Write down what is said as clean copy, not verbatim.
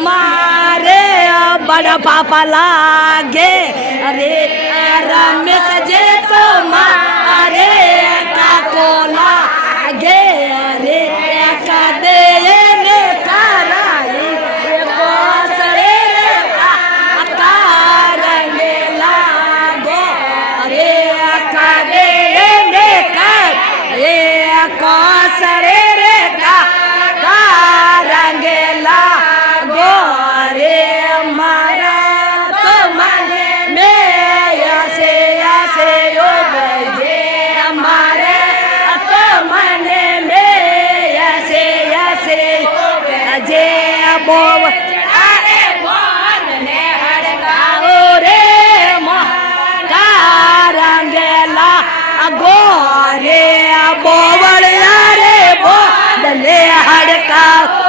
मारे बड़ा पापा लागे अरे रमेश जे तो मारे काको लागे अरे कदे ने कराई कोसड़े रंगे लागो अरे कदे ने कर ये कोसड़े रंगे लागो अरे मारा तो मन में ऐसे यो बजे हमारे तो मन में ऐसे बजे बोव अरे बोल ने हड़काओ रे मोहका रंगेला गोरे बोवड़ रे बोल ने हड़काओ